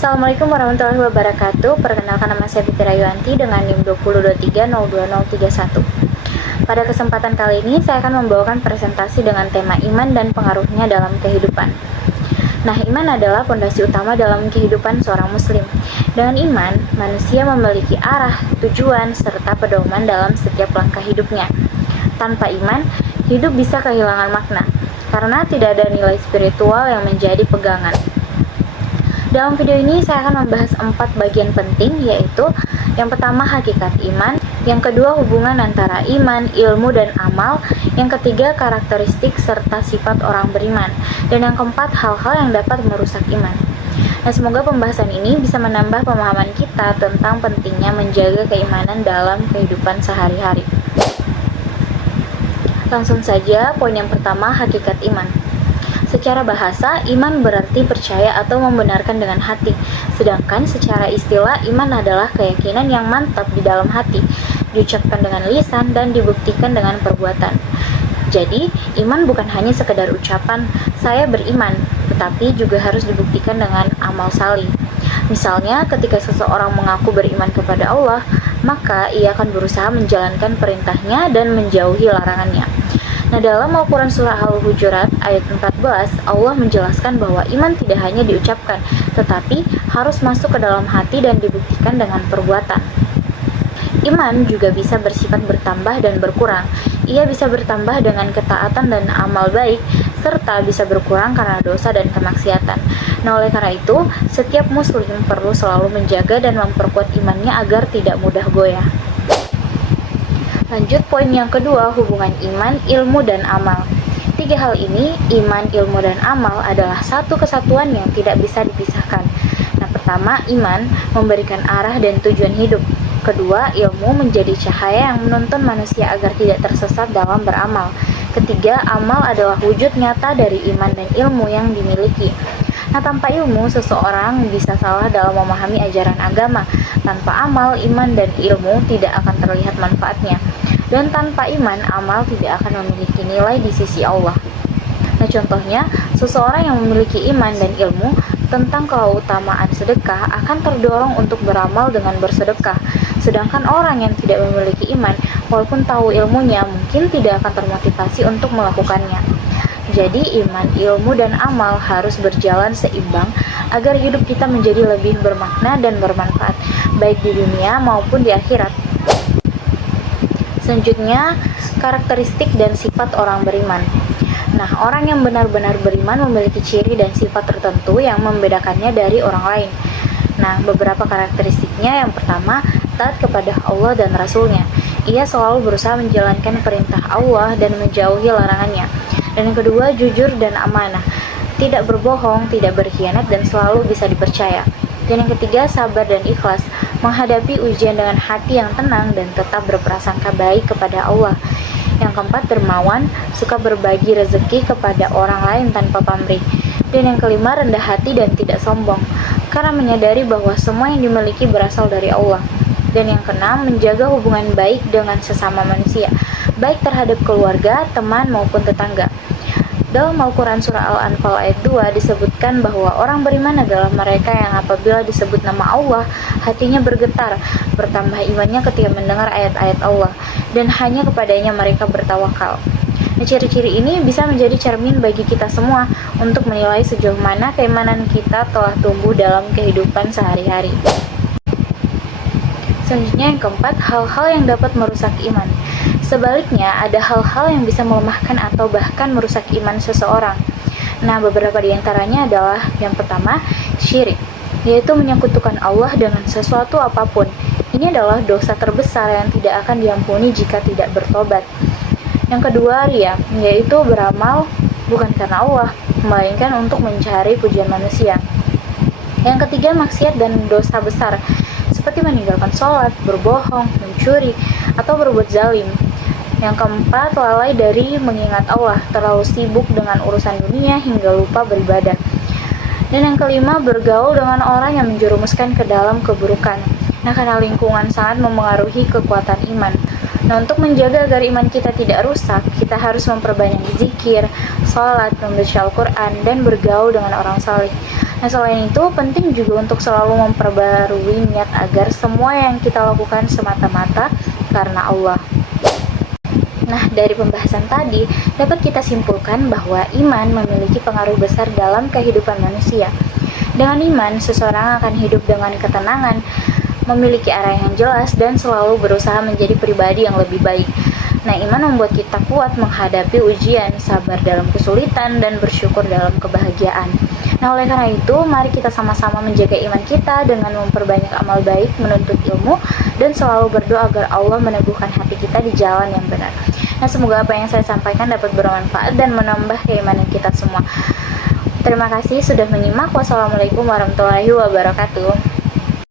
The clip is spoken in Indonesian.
Assalamualaikum warahmatullahi wabarakatuh. Perkenalkan, nama saya Fitri Rayuanti dengan NIM 2023020031. Pada kesempatan kali ini saya akan membawakan presentasi dengan tema iman dan pengaruhnya dalam kehidupan. Nah, iman adalah fondasi utama dalam kehidupan seorang muslim. Dengan iman, manusia memiliki arah, tujuan, serta pedoman dalam setiap langkah hidupnya. Tanpa iman, hidup bisa kehilangan makna, karena tidak ada nilai spiritual yang menjadi pegangan. Dalam video ini saya akan membahas 4 bagian penting, yaitu yang pertama hakikat iman, yang kedua hubungan antara iman, ilmu, dan amal, yang ketiga karakteristik serta sifat orang beriman, dan yang keempat hal-hal yang dapat merusak iman. Nah, semoga pembahasan ini bisa menambah pemahaman kita tentang pentingnya menjaga keimanan dalam kehidupan sehari-hari. Langsung saja, poin yang pertama, hakikat iman. Secara bahasa, iman berarti percaya atau membenarkan dengan hati. Sedangkan secara istilah, iman adalah keyakinan yang mantap di dalam hati, diucapkan dengan lisan dan dibuktikan dengan perbuatan. Jadi, iman bukan hanya sekedar ucapan, saya beriman, tetapi juga harus dibuktikan dengan amal salih. Misalnya, ketika seseorang mengaku beriman kepada Allah, maka ia akan berusaha menjalankan perintahnya dan menjauhi larangannya. Nah, dalam Al-Quran Surah Al-Hujurat ayat 14, Allah menjelaskan bahwa iman tidak hanya diucapkan, tetapi harus masuk ke dalam hati dan dibuktikan dengan perbuatan. Iman juga bisa bersifat bertambah dan berkurang. Ia bisa bertambah dengan ketaatan dan amal baik, serta bisa berkurang karena dosa dan kemaksiatan. Nah, oleh karena itu, setiap muslim perlu selalu menjaga dan memperkuat imannya agar tidak mudah goyah. Lanjut, poin yang kedua, hubungan iman, ilmu, dan amal. 3 hal ini, iman, ilmu, dan amal adalah satu kesatuan yang tidak bisa dipisahkan. Nah, pertama, iman memberikan arah dan tujuan hidup. Kedua, ilmu menjadi cahaya yang menuntun manusia agar tidak tersesat dalam beramal. Ketiga, amal adalah wujud nyata dari iman dan ilmu yang dimiliki. Nah, tanpa ilmu, seseorang bisa salah dalam memahami ajaran agama. Tanpa amal, iman, dan ilmu tidak akan terlihat manfaatnya. Dan tanpa iman, amal tidak akan memiliki nilai di sisi Allah. Nah, contohnya, seseorang yang memiliki iman dan ilmu tentang keutamaan sedekah akan terdorong untuk beramal dengan bersedekah. Sedangkan orang yang tidak memiliki iman, walaupun tahu ilmunya, mungkin tidak akan termotivasi untuk melakukannya. Jadi, iman, ilmu, dan amal harus berjalan seimbang agar hidup kita menjadi lebih bermakna dan bermanfaat, baik di dunia maupun di akhirat. Selanjutnya, karakteristik dan sifat orang beriman. Nah, orang yang benar-benar beriman memiliki ciri dan sifat tertentu yang membedakannya dari orang lain. Nah, beberapa karakteristiknya, yang pertama, taat kepada Allah dan Rasul-Nya. Ia selalu berusaha menjalankan perintah Allah dan menjauhi larangannya. Dan yang kedua, jujur dan amanah. Tidak berbohong, tidak berkhianat, dan selalu bisa dipercaya. Dan yang ketiga, sabar dan ikhlas. Menghadapi ujian dengan hati yang tenang dan tetap berprasangka baik kepada Allah. Yang keempat, dermawan, suka berbagi rezeki kepada orang lain tanpa pamrih. Dan yang kelima, rendah hati dan tidak sombong, karena menyadari bahwa semua yang dimiliki berasal dari Allah. Dan yang keenam, menjaga hubungan baik dengan sesama manusia, baik terhadap keluarga, teman, maupun tetangga. Dalam Al-Quran Surah Al-Anfal ayat 2 disebutkan bahwa orang beriman adalah mereka yang apabila disebut nama Allah, hatinya bergetar, bertambah imannya ketika mendengar ayat-ayat Allah, dan hanya kepadanya mereka bertawakal. Nah, ciri-ciri ini bisa menjadi cermin bagi kita semua untuk menilai sejauh mana keimanan kita telah tumbuh dalam kehidupan sehari-hari. Selanjutnya, yang keempat, hal-hal yang dapat merusak iman. Sebaliknya, ada hal-hal yang bisa melemahkan atau bahkan merusak iman seseorang. Nah, beberapa di antaranya adalah yang pertama, syirik, yaitu menyekutukan Allah dengan sesuatu apapun. Ini adalah dosa terbesar yang tidak akan diampuni jika tidak bertobat. Yang kedua, riya, yaitu beramal bukan karena Allah, melainkan untuk mencari pujian manusia. Yang ketiga, maksiat dan dosa besar, seperti meninggalkan sholat, berbohong, mencuri, atau berbuat zalim. Yang keempat, lalai dari mengingat Allah, terlalu sibuk dengan urusan dunia hingga lupa beribadah. Dan yang kelima, bergaul dengan orang yang menjerumuskan ke dalam keburukan. Nah, karena lingkungan sangat memengaruhi kekuatan iman. Nah, untuk menjaga agar iman kita tidak rusak, kita harus memperbanyak zikir, sholat, membaca Al-Quran, dan bergaul dengan orang saleh. Nah, selain itu, penting juga untuk selalu memperbarui niat agar semua yang kita lakukan semata-mata karena Allah. Nah, dari pembahasan tadi, dapat kita simpulkan bahwa iman memiliki pengaruh besar dalam kehidupan manusia. Dengan iman, seseorang akan hidup dengan ketenangan, memiliki arah yang jelas, dan selalu berusaha menjadi pribadi yang lebih baik. Nah, iman membuat kita kuat menghadapi ujian, sabar dalam kesulitan, dan bersyukur dalam kebahagiaan. Nah, oleh karena itu, mari kita sama-sama menjaga iman kita dengan memperbanyak amal baik, menuntut ilmu, dan selalu berdoa agar Allah meneguhkan hati kita di jalan yang benar. Nah, semoga apa yang saya sampaikan dapat bermanfaat dan menambah keimanan kita semua. Terima kasih sudah menyimak. Wassalamualaikum warahmatullahi wabarakatuh.